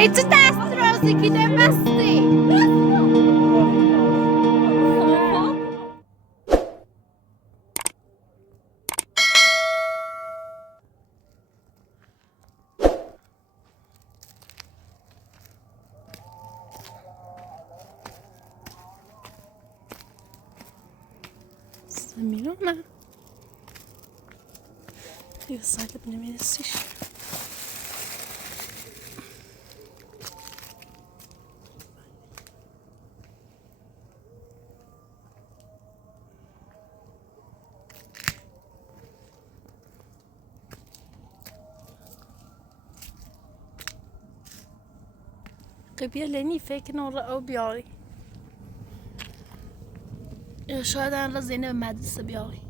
ای تو دست رازی که دمستی سمیرانه یه ساعت بنمیرسیش بیا لنی فکر نور او بیاری یا شاید الان زینب مدرسه بیاری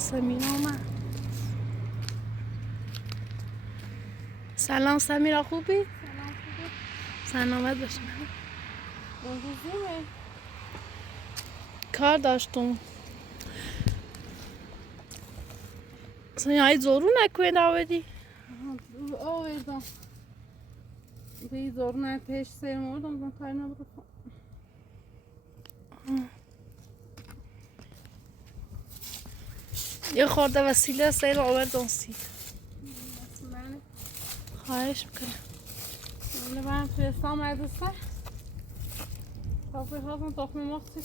سمیرا اومد سلام سمیرا خوبی؟ سلامت باشم کار داشتم سمیرا زورو نکنید آوردی؟ آوردم به زور نتش سرموردم دم تای نبرو یه خورده وسیله سیل آوردم سید خواهش میکنم من برم فرستم مدرسه تا فرستم تخم مرغ سی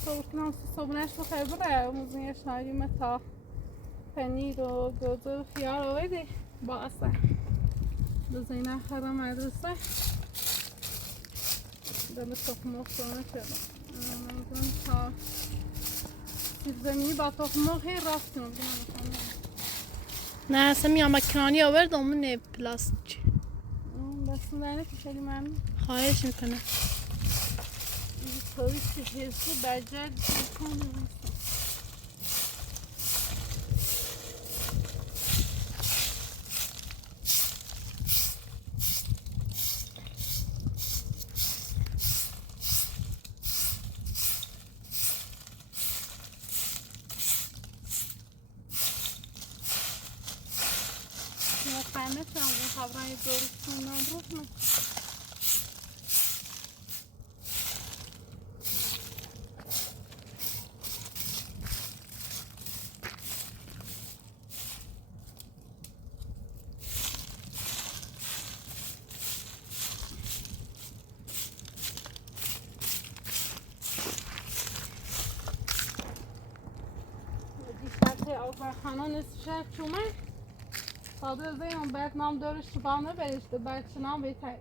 صبحونهش بخیر بره موزین شایم تا پنیر و گوزه و خیار آوردی با اصلا دو زینه خرم مدرسه دل تخم مرغ سرمه شدم من تا سیب زمینی با تخم مرغ هی راست کنم نه سمیرا مکرانی آوردم من پلاستیک بس نه که خیلی ممنون خواهش میکنم این سرویس که حسو بجر کنم خبرای درست کنم روز خانه نصف شهر چومه ساده زیم بعد نام دارش تو بانه برشته بعد چنان بهتر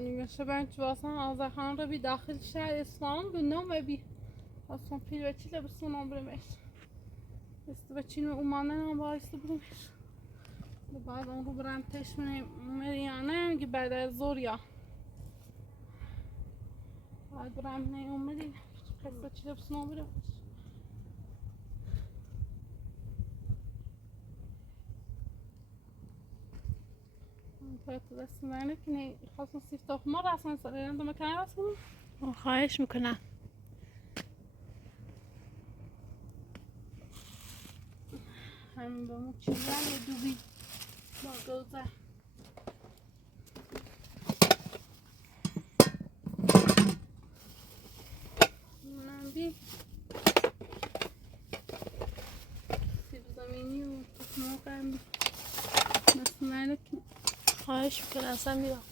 نیمه شبن واسه آزخان رو بی داخل شهر اصفهان به نام بی اصلا پیر و چیله بسونم برمش است و چین اومانه هم باعث برمش بعد اون رو برم تشمه مریانه که بعد از زور یا بعد برم نه اومدی قصه چیله بسونم برمش تو دست منه که نه خواستم سیفتاخ ما رسن سره هم دو مکنه رسن خواهش میکنم همین با مو چیزن یه دوبی با گوزه من بی سیب زمینی و تخماق هم مثل منه که خواهش میکنم اصلا میرم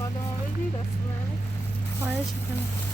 آدم آوردی دست منه خواهش میکنم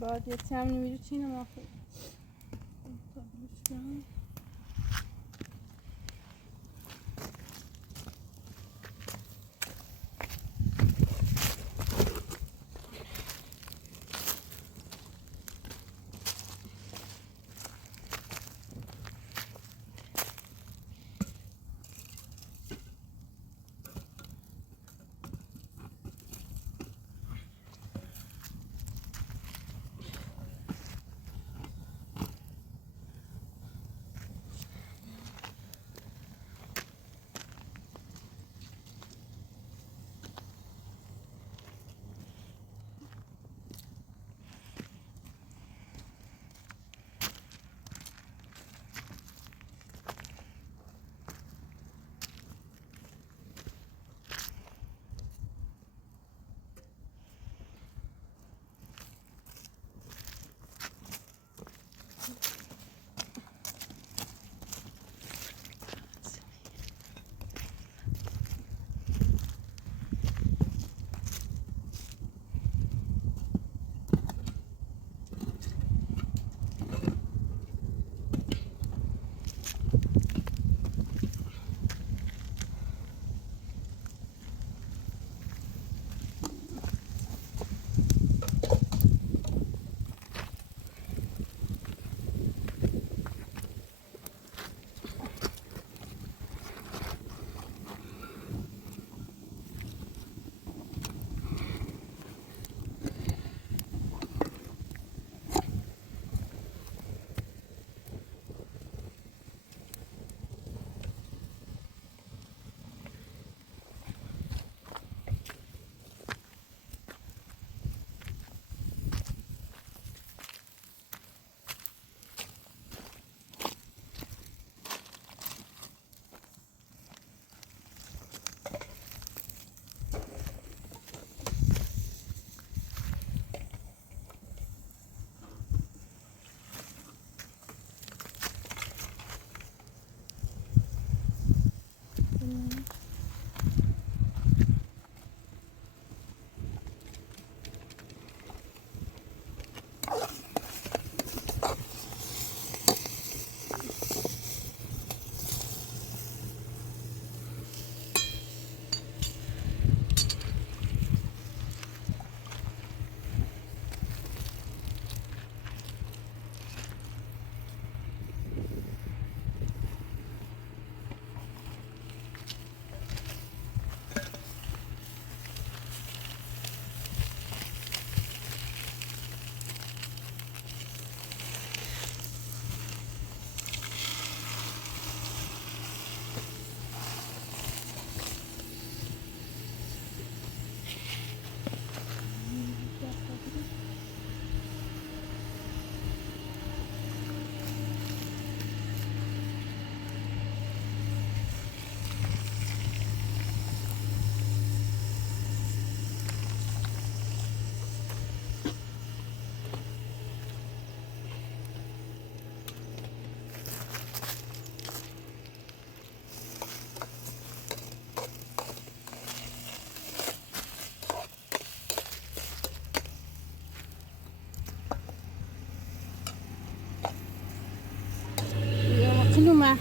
بعديتي عاملين فيديوتشينا ما في كلمة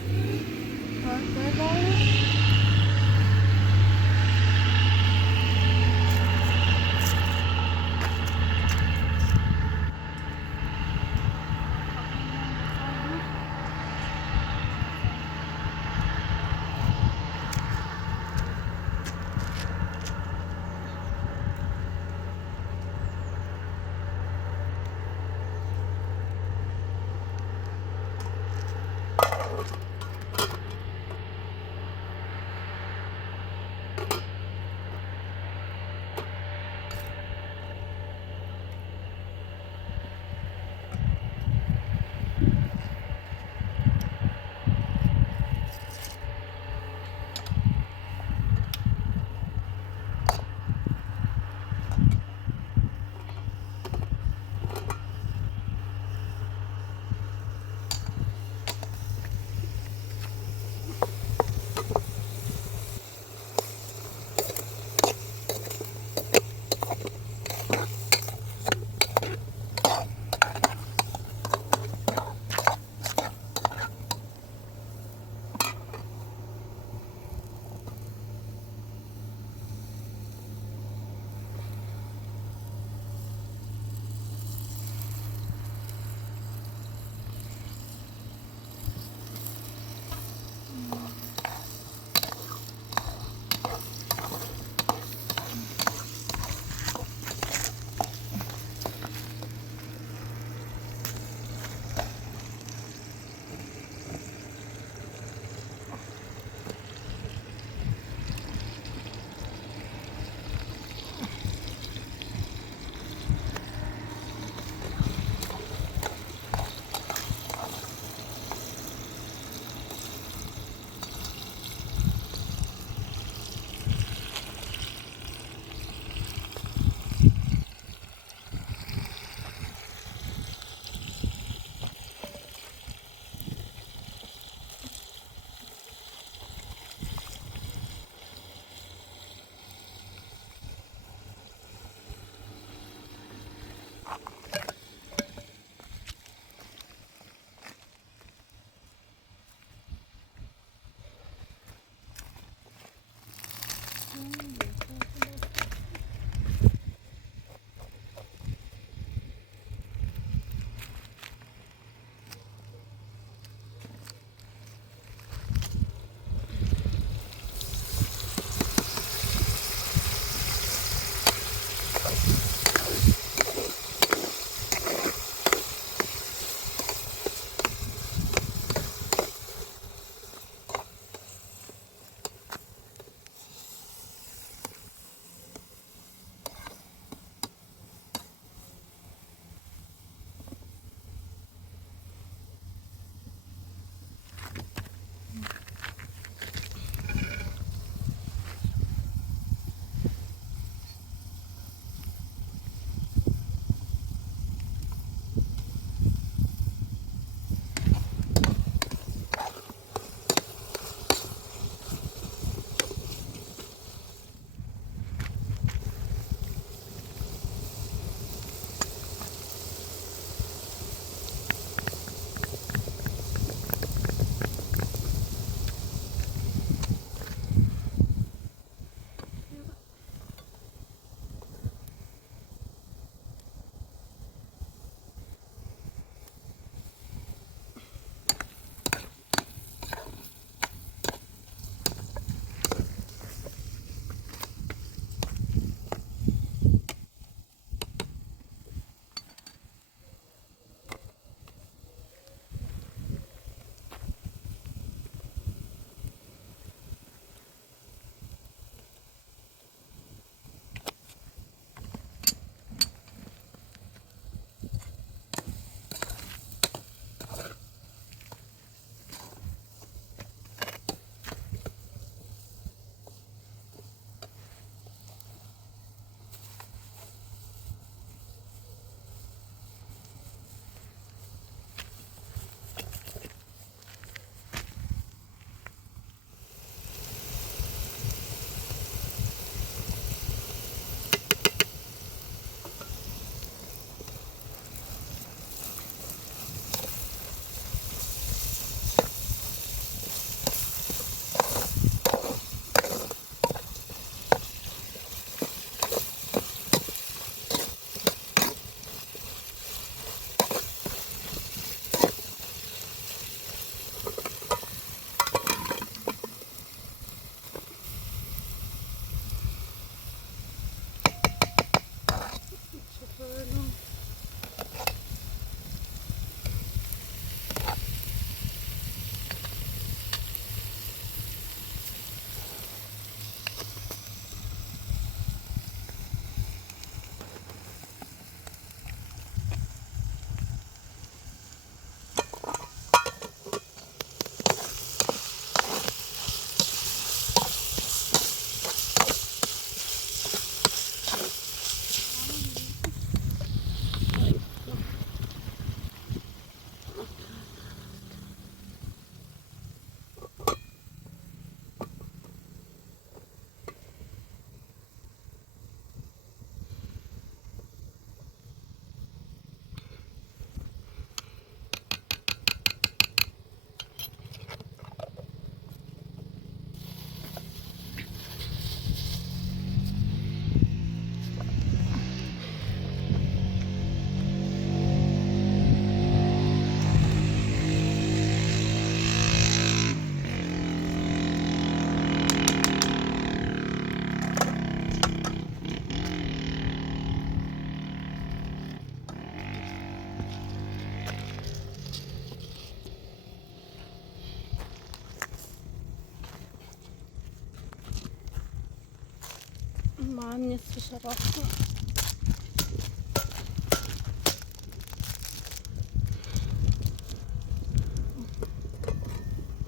هم نصفش رفتم.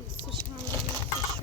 نصفش هم به نصفش.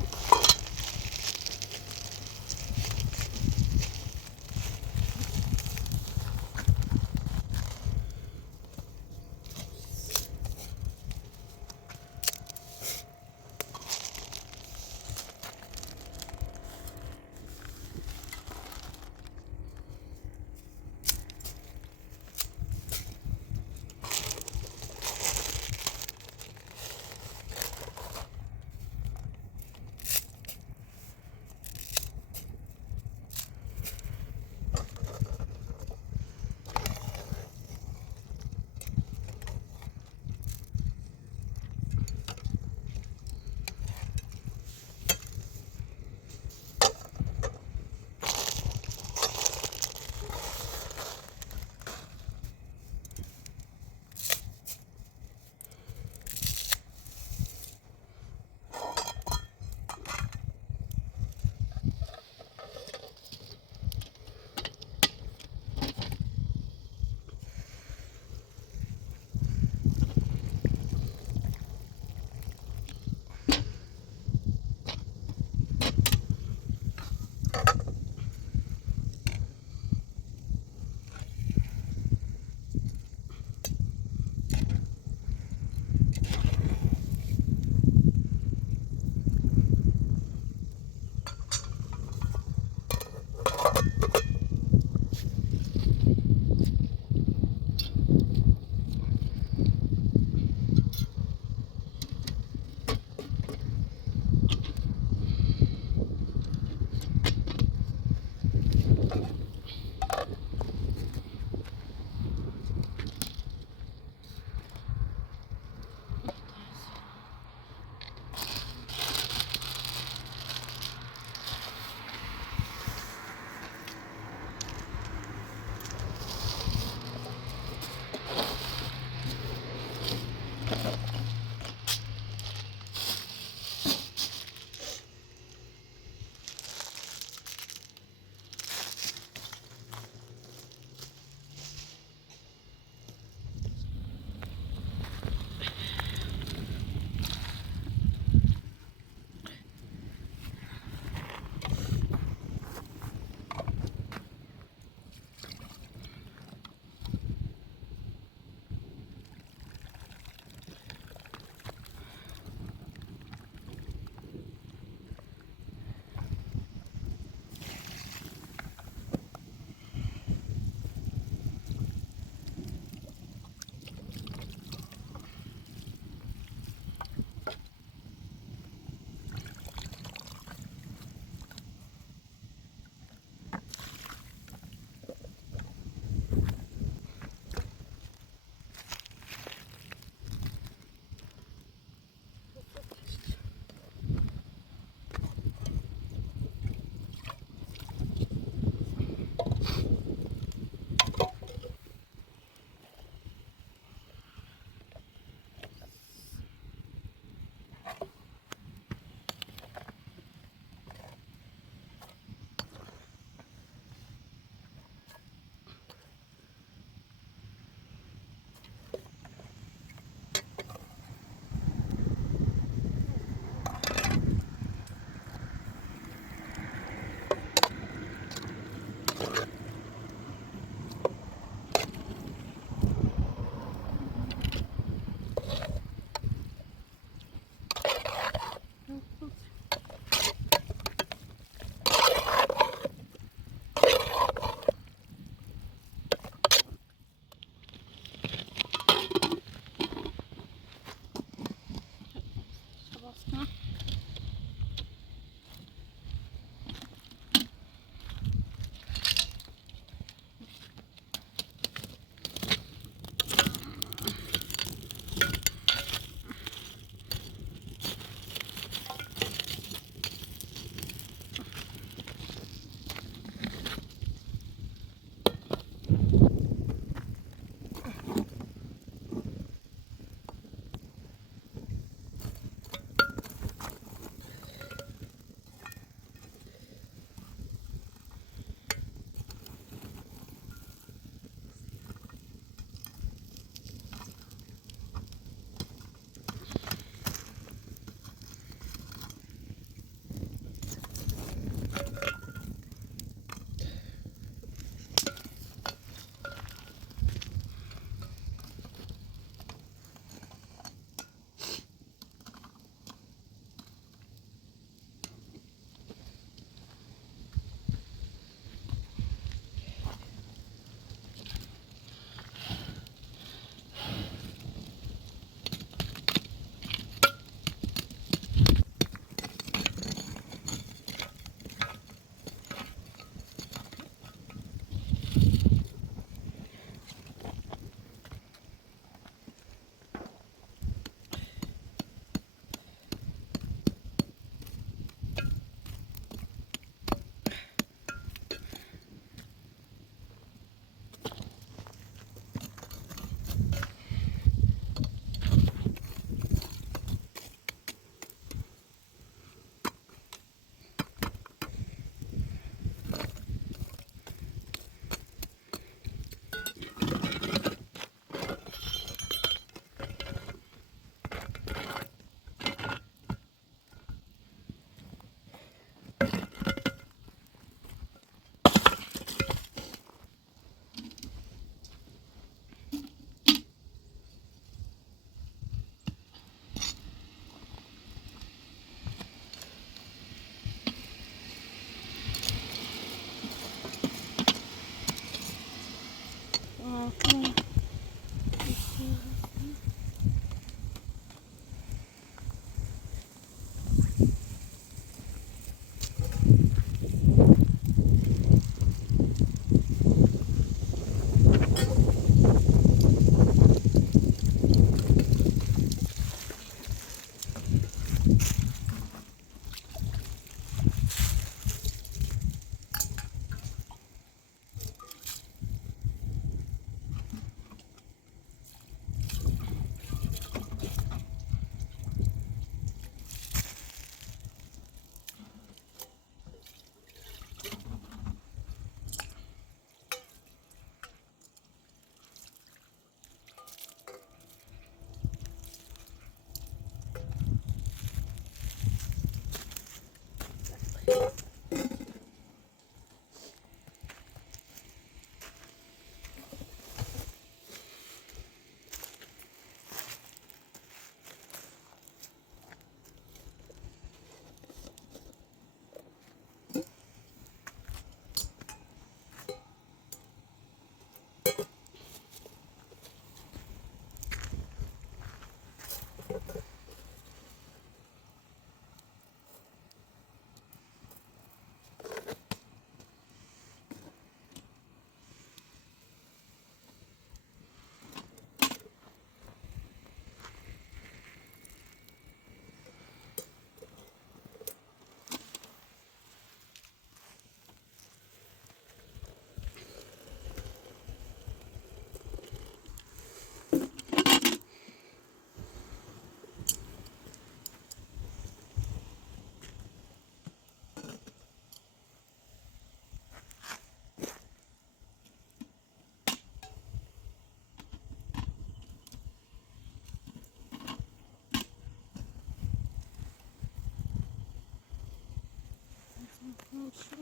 میشه.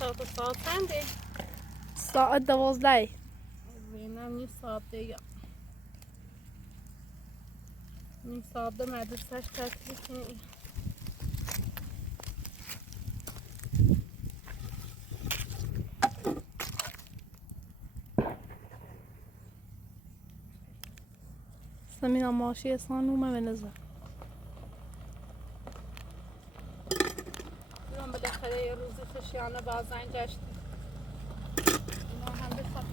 تا ساعت چنده؟ ساعت 12. ببینم نیم ساعت دیگه. نیم ساعت ده مدرسهش تعطیل کنیم. سمینا ماشی اصلا اومه به نظر. بیرون بالاخره یه روزی خشیانه بازن گشت. اینا هم بخواب.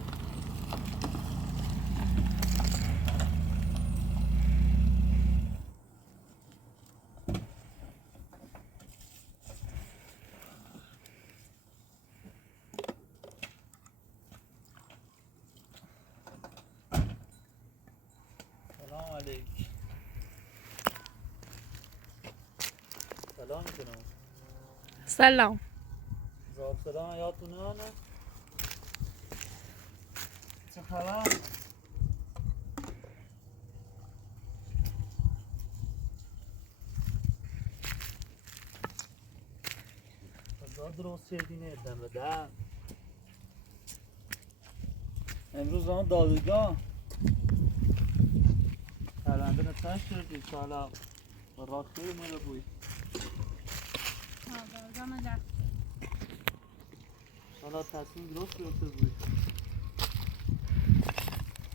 سلام علیک. سلام میکنم. سلام. زاب سلام یادتونه نه؟ چه خبر؟ غذا درست کردی ندم بدم. امروز آن دادگاه پرنده نتاش کردی که حالا راه خیلی مالا بوی. زمان لخت. حالا تصمیم درست گرفته بوی.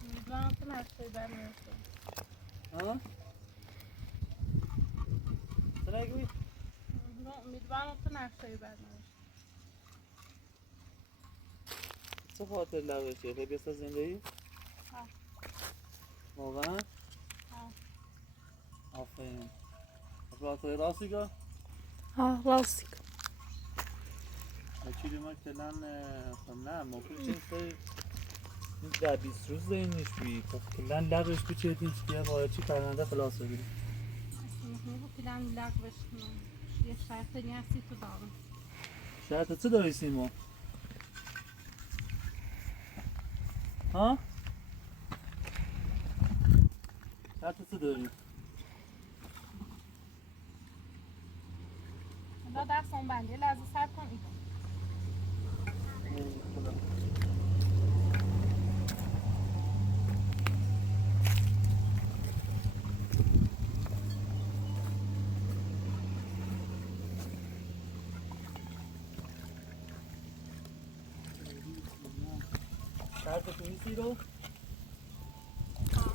امیدوارم که نقشه برمیشه. ها؟ چه نگوی؟ امیدوارم که نقشه برمیشه. چه خاطر لغوشه؟ خیلی بیست زندگی؟ ها. واقعا؟ ها. آفرین. خاطر راستی که؟ ها راستی. چیزی ما کلان نه ممکن چیزی در 20 روز اینش بی کلان لغش بچیدیم که وارد چی پرنده خلاص بگیریم. میگم کلان لغ بشکنم. یه شرط نیستی تو دارم. شرط چه داری سیمو؟ ها؟ شرط چه داری؟ حالا دستم بنده لحظه صبر کن ایگو. شرط تو نیستی رو؟ ها.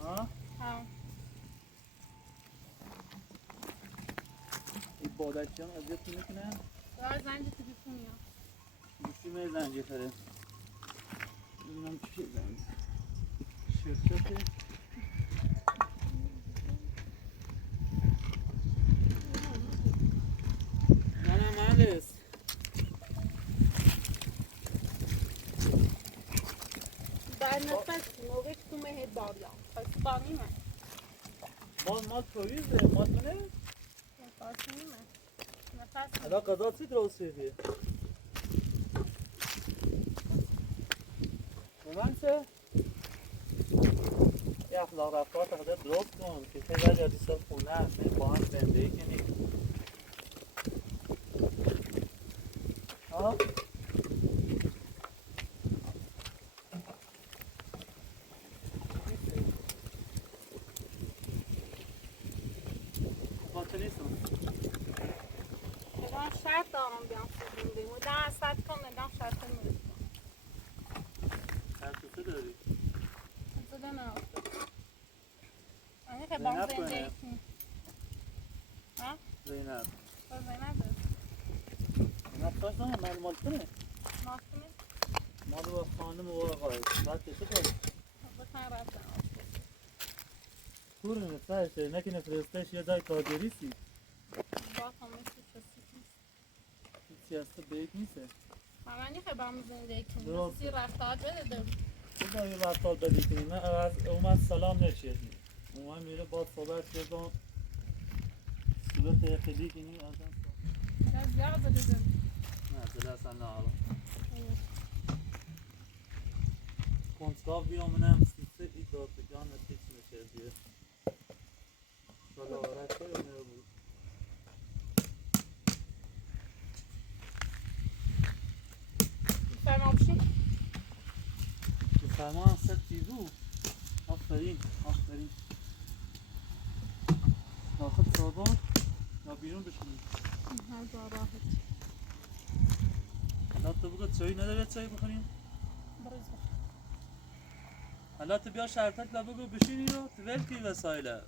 ها؟ ها. این بادکچی هم اذیت میکنن؟ راه زنج تلفنی ها. گوشی می زنجی خره. ببینم چی زنجی. شرکته؟ نه مهندس. در نفس موقع کومه هد باریا. پس بانی من. مال توریزه مال منه نفس نیمه نفس الان قضا چی درست شدیه رومنسه یه اخلاق رفتار تقدر درست کن که خیلی ولی سال خونه هست با هم زندگی کنی ها باطه نیستم الان شرط دارم بیام سوزونده مدام ست کن ندام شرط میرسم هر داری زده نه آنی که بام زنده کنی ها؟ زینب با زینب دست زینب کاش نه مال مال کنه ماسکنی مال با خانم و آقای بعد کشه کنه بکن رفتم پور نفرشه نکنه فرستش یه دای کارگریسی با هم مثل کسی نیست هیچی از تو بیگ نیسته همانی که بام زنده کنی درست. سی رفتار بده داری تو با یه رفتار بدی کنی من از اومد سلام نشیدی اومد میره با صحبت شدم صورت خیلی کنی از هم از زیاد بده داری نه دل اصلا نه آرام کنسکاف بیامونم سیسه ای دادگان نتیچ نشدیه شالا آرش خیلی نره بود میفرمام چی؟ فرمان ست چیزو آفرین آفرین داخل سابان یا بیرون بشونیم هر جا راحت حالا تو بگو چایی نداره چایی بخوریم بریز حالا تو بیا شرطک لا بگو بشینی رو تو ول کی وسایله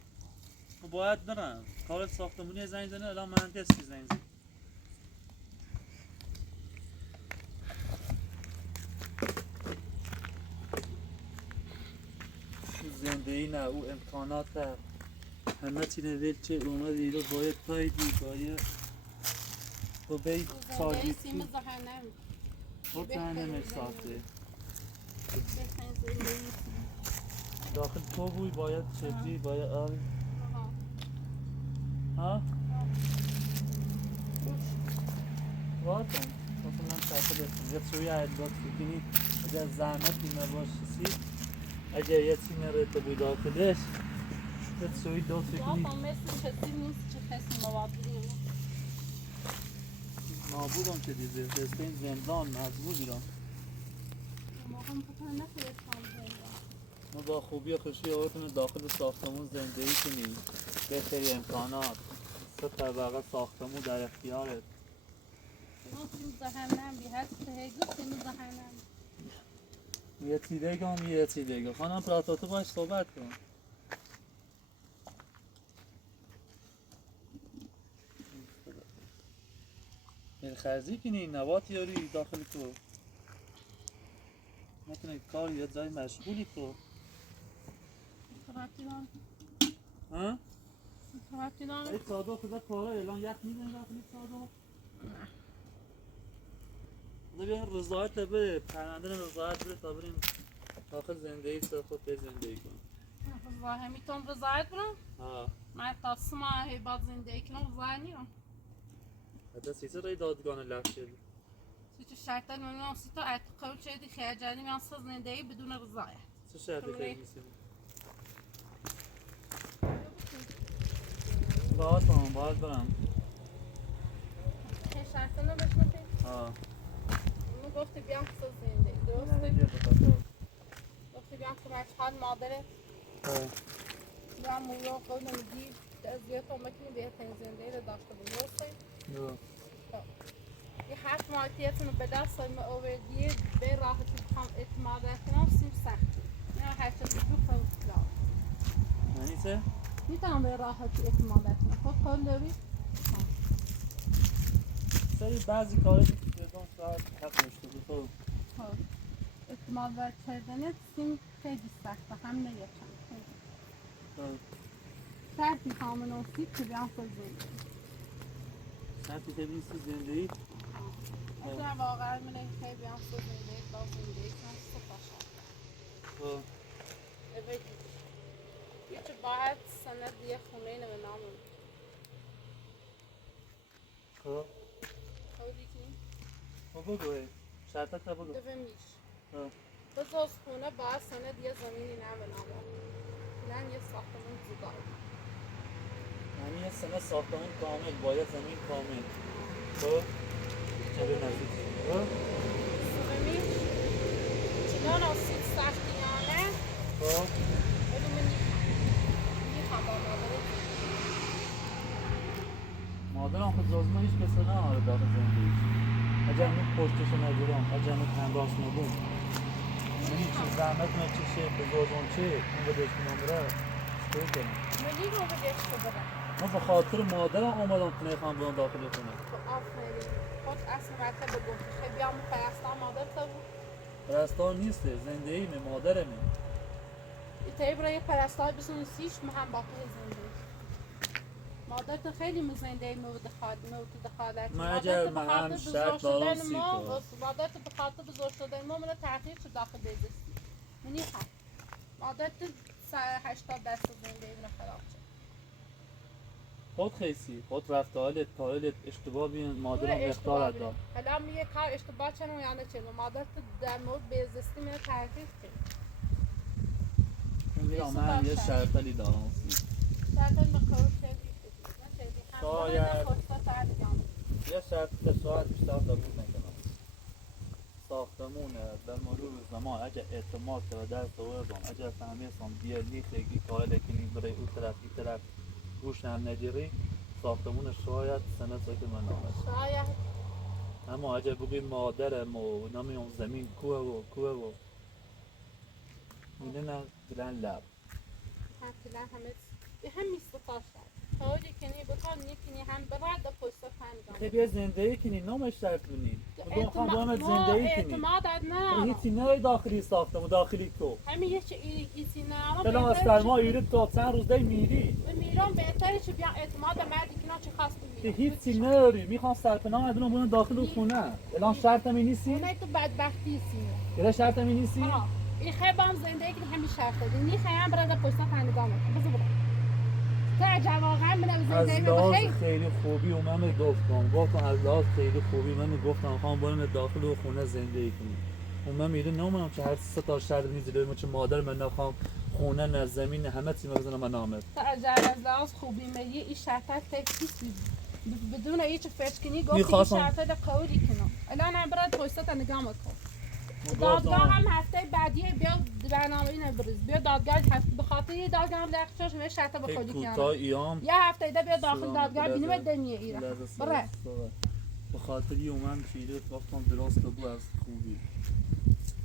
باید برم کارت ساختمونی زنگ زنه الان مهندسی زنگ زنه زندگی نه او امکانات هست همه چی نویل چه اومدی رو باید پایدی باید با بی زنده سالی سیم زهر نمی با تنمش ساخته بهترین زنده نیستیم داخل تو بوی باید چبزی باید آل ها؟ واتم مثلا شرطه بسیم یه سوی عدلات بکنی اگر زحمتی نباشی اگر یه چی نره بوی داخلش یه سوی دو بکنی هم مثل کسی نیست چه کسی مواد بودیم نابودم که دیزه دسته این زندان مجبور بیرم ما هم پتر نفرستم زنده ما با خوبی و خوشی آورتون داخل ساختمون زندگی کنی بهتری امکانات سه طبقه ساختمون در اختیارت ما سیم زهر نمی هست که هیگو سیم زهر نمی یه تیدگه هم یه تیدگه خانم پراتاتو باش صحبت کن خرزی کنی نوات یاری داخل تو نکنه کار یه جای مشغولی تو رفتی دان ها؟ رفتی دان ای صادق کده کارا اعلان یخ میزنی داخلی صادق؟ نه بیان رضایت بده پرنده رضایت بده تا بریم داخل زندگی سر خود به زندگی کن رضا میتونم رضایت برم ها من تا ماه بعد زندگی کنم رضایت نیرم حتی سیسه رای دادگان لفت شدی سی تو شرطت میمونم سی تو اعتقاد شدی خیلی من سه زندگی بدون رضایت چه شرطی خیلی میسیم؟ باید برم چه شرطه نبشنفی؟ ها اونو گفتی بیام سه زندگی درسته؟ نرجه بخاطر گفتی بیام که مشهد مادره بیام مولو قول نمیگی زیاد هم بکنی بهترین زندگی رو داشته بود درسته؟ یه حرف مالکیتون رو به دست آوردی به راحتی بخوام اعتماد کنم سیم سخته نه هر چه تو خود دار یعنی چه؟ میتونم به راحتی اعتماد کنم خود قول داری؟ سری بعضی کاری که کردم شاید حق نشته بود خب اعتماد کردن سیم خیلی سخته هم نگشم شرطی کامل نوسید که بیام خود زندگی شرطی که بیستی زندگی مثلا واقعا من خیلی بیام خود زندگی با زندگی کنم سه تا شرط یه چه باید سند یه خونه اینه به نام خب خودی که خب بگوی شرطت رو بگو دوه میش خب. بزرگ خونه باید سند یه زمینی نه به نام نه یه ساختمون زیبا یعنی یه سنه ساختمون کامل با یه زمین کامل خب چه نزدیک خب سومیش چنان آسید سختیانه خب ولی من میخوام با مادر مادرم خود لازمه هیچ کسی نه آره داخل زندگیش اگر من پشتشو نگیرم اگر من تنباش نبود من هیچ زحمت نکشه بزرگم چه اون بدهش کنم بره چطور کنم ملی رو بگش تو برم من به خاطر مادرم آمدم خونه خواهم برم داخل خونه آفرین خود اصلا مرتب بگم خیلی بیام پرستان مادر تو بود پرستار نیسته زندگی می مادرمه ایتایی برای پرستار بسون سیش هم باقی زندگی مادر تو خیلی مزنده مورد دخالت من اگر من هم شرط دارم سی تو مادر تو به خاطر بزرگ شدن ما من تحقیق شد داخل بیزستی منی خواهم مادر تو 80 درصد زندگی من خراب شد خود خیسی خود رفته حالت تایلت اشتباه بین مادرم اختار داد حالا میگه کار اشتباه چنو یا نه چنو مادر تو در مورد بیزستی من تحقیق کرد میرم من یه شرطلی دارم شاید مخور خیلی شاید یه شرط که شاید بیشتر قبول نکنم ساختمون در مرور زمان اگر اعتماد و درس آوردم اگر فهمیستم دیگه نیخیگی کاری کنی برای اون طرف این طرف گوش هم نگیری ساختمون شاید سنه ساکت من نامد شاید اما اگر بگی مادرم و نمیام زمین کوه و اینه نه بلن لب حتلا همه میستفاش کرد کاری کنی بکن نیکنی هم برد و پشت فنگام خیلی بیا زندگی کنی نامش شرط بینید خواهم باید زندگی کنی اعتمادت نه هیچی نه داخلی ساختمون داخلی تو همین یه چه ایسی نه بلا از سرما ایرد تا چند روز دی میری میرم بهتره چه بیا اعتماد مردی که نه چه خواست که میری هیچی نداری میخوام سرپناه ادونم بودن داخل خونه الان شرطم این نیستی؟ اونه تو بدبختی سی الان شرطم این نیستی؟ این خیلی با هم زندگی که همین شرط دادی نی خیلی برد پشت فنگام بزو برد تو عجب واقعا بنام از زندگی لحاظ بخیر خیلی خوبی و من گفتم از لحاظ خیلی خوبی من گفتم خواهم برم داخل خونه زندگی کنیم و من میدون نمیدونم که هر سه تا شرط میزیده من چه مادر من نخوام خونه نه زمین همه چی بزنم من نامد تو عجب از لحاظ خوبی میگی این شرطت تکیسی بدون هیچ فکر کنی گفتی این شرطت قولی کنم الان هم برد پشتت نگاه مکن دادگاه هم هفته بعدی بیا برنامه اینه بریز بیا دادگاه هفته به خاطر یه دادگاه هم لغوش شده شرط به خودی کنم یه هفته ده بیا داخل دادگاه بینیم دنیه ایران بره به خاطر یه اومن چیده گفتم درست بگو از خوبی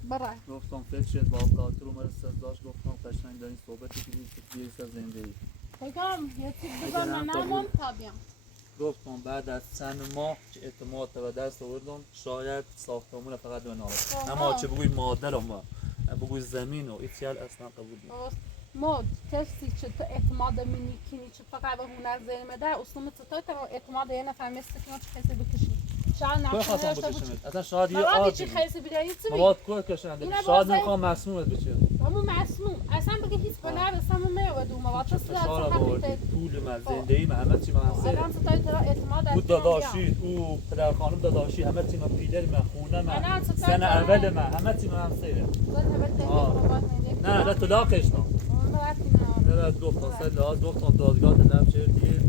بره گفتم فکر شد با خاطر اومد سرداش گفتم قشنگ در این صحبتی که دیگه از زندگی بگم یه چیز بزن من نمون تا بیام گفتم بعد از چند ماه که اعتماد به دست آوردم شاید ساختمون فقط به نام اما چه بگوی مادرم و بگوی زمین و ایتیال اصلا قبول نیست مود کسی که تو اعتماد منی کنی که فقط به هنر ذهن ده اصلا تو اعتماد یه نفر مثل که چه کسی بکشی شاید نخواستم بکشمت اصلا شاید یه آدی کسی بیایی چی مواد کوه کشنده شاید نمیخوام مسمومت بشه اما مسموم اصلا بگه هیچ بلد اصلا میاد و مواد تو فشار آوردی طول من زندگی من همه چی من الان تو اعتماد او داداشی او پدر خانم داداشی همه چی من پیدر من خونه من سن اول من همه چی من هم سیره نه طلاق کشتم نه گفتم سه لحاظ گفتم دادگاه نم چه دیگه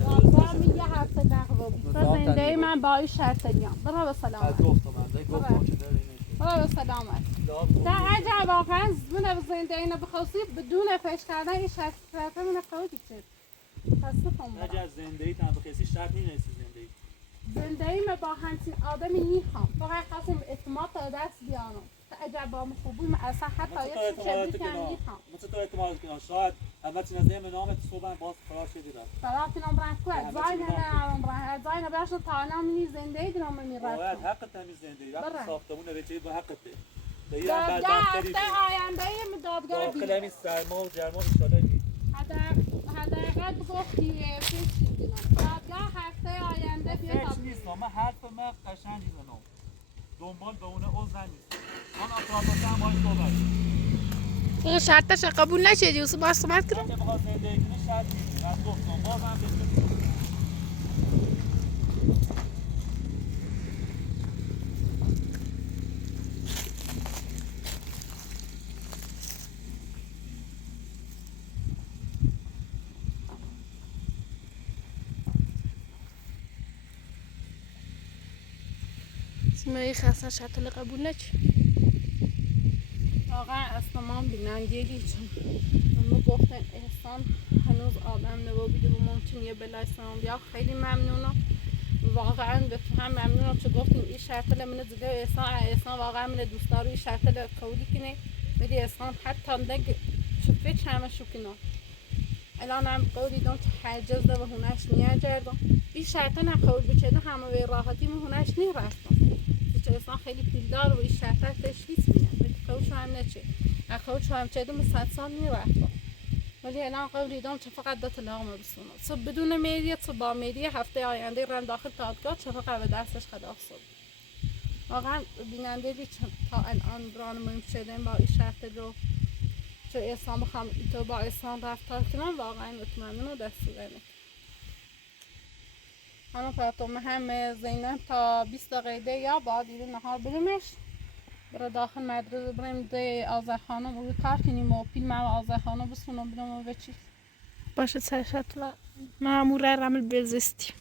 دادگاه می یه هفته دعوا بی زندگی من با این شرط دیام برای سلامت گفتم که داری برای سلامت در عجب واقعا من زندگی نبخواستی بدون فکر کردن این شرط من خودی شد اگر زندگی تن بخیسی شرط نیستی زندگی من با همچین آدمی نیخوام فقط خواستم اعتماد تا دست بیارم عجب با خوبی من اصلا حتی یه چیزی که نیخوام مثل تو اعتماد کنم شاید اول چیز از نام نامت صبح باز فرار شدی رفت فرار کنم برن کوه زای نرم برن زای نبرشن تا الان منی زندگی درام منی رفتم باید حق تمیز زندگی رفت ساختمون رچه با حقت دادگاه هفته آینده دادگاه داخل همین سرما و جرما ایشالا نید حداقل گفتی فکر دادگاه هفته آینده بیا فکر نیست من حرف من قشنگ میزنم دنبال به اونه عذر نیست من اطرافات هم باید صحبت این شرطش قبول نشد یوسف باش صحبت کرد. که بخواد زندگی کنه شرط نیست. از گفتم بازم بهش سیمایی خاصا شرط قبول نشد. واقعا اصلا ما بینندگی چون ما گفتن احسان هنوز آدم نبوده و ممکن یه بلای سلام بیا خیلی ممنونم واقعا به تو هم ممنونم چون گفتین این شرط من دیگه احسان واقعا من دوست دارم این شرط قولی کنه میری احسان حتی نگ شفت همه شو کنه الان هم قولی دون تحجز ده و هونش نیه جردم این شرط نه قول بچه همه به راحتی من هونش نیه رفتم چون احسان خیلی پیلدار و این شرط تشخیص میدن قوش هم نچه قوش هم چه دم 100 سال میرفتم ولی الان قولی دام چه فقط دو طلاق برسونه صبح بدون میریه صبح با میریه هفته آینده رم داخل دادگاه چه فقط به دستش خلاص شد واقعا بیننده تا الان بران مهم شدن با این شرط رو چون احسان بخوام تو با احسان رفتار کنم واقعا مطمئنم دست بزنه اما پراتون هم زینب تا 20 دقیقه یا بعد دیگه نهار بریمش برای داخل مدرسه بریم ده آذر خانم روی کار کنیم و فیلم هم آذر خانم بسونم بریم و بچی باشه سرشت و معموره رمل بزستی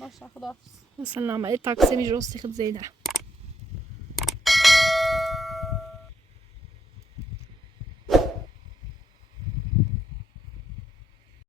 باشه خداحافظ مثلا ما تاکسی میجوستی خد زینه